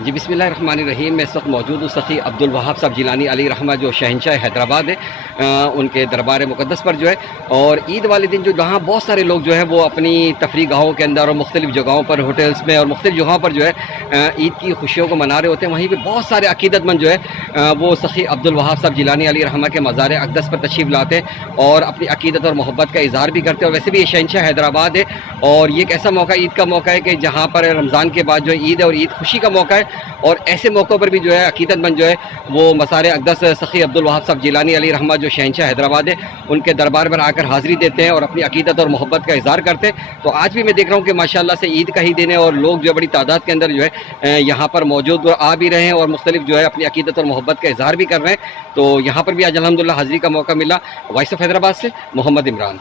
जी बिस्मिल्लाहिर्रहमानिर्रहीम। मैं इस वक्त मौजूद हूँ सखी अब्दुल वहाब साहब जिलानी अली रहमा जो शहंशाह हैदराबाद है, उनके दरबार मुक़द्दस पर जो है। और ईद वाले दिन जो जहाँ बहुत सारे लोग जो है वो अपनी तफरी गाहों के अंदर और मुख्तलिफ़ जगहों पर, होटल्स में और मुख्तलिफ़ जगहों पर जो है ईद की खुशियों को मना रहे होते हैं। वहीं पर बहुत सारे अकीदतमंद जो है वो सखी अब्दुल वहाब साहब जिलानी अली रहमा के मज़ार अक़दस पर तशरीफ़ लाते हैं और अपनी अकीदत और मोहब्बत का इज़हार भी करते हैं। और वैसे भी ये शहंशाह हैदराबाद है और ये एक ऐसा मौका, ईद का मौका है कि जहाँ पर रमज़ान के बाद जो है ईद है और ईद खुशी का मौका है। और ऐसे मौक़ों पर भी जो है अक़ीदतमंद जो है वो मज़ार अक़दस सखी अब्दुल वहाब साहब जिलानी अली रहमा जो शहंशाह हैदराबाद है उनके दरबार पर आकर हाज़िरी देते हैं और अपनी अक़ीदत और मोहब्बत का इज़हार करते हैं। तो आज भी मैं देख रहा हूँ कि माशाअल्लाह से ईद का ही दिन है और लोग जो है बड़ी तादाद के अंदर जो है यहाँ पर मौजूद आ भी रहे हैं और मुख्तलिफ जो है अपनी अक़ीदत और मोहब्बत का इज़हार भी कर रहे हैं। तो यहाँ पर भी आज अल्हम्दुलिल्लाह हाज़िरी का मौका मिला। वॉइस ऑफ हैदराबाद से मोहम्मद इमरान।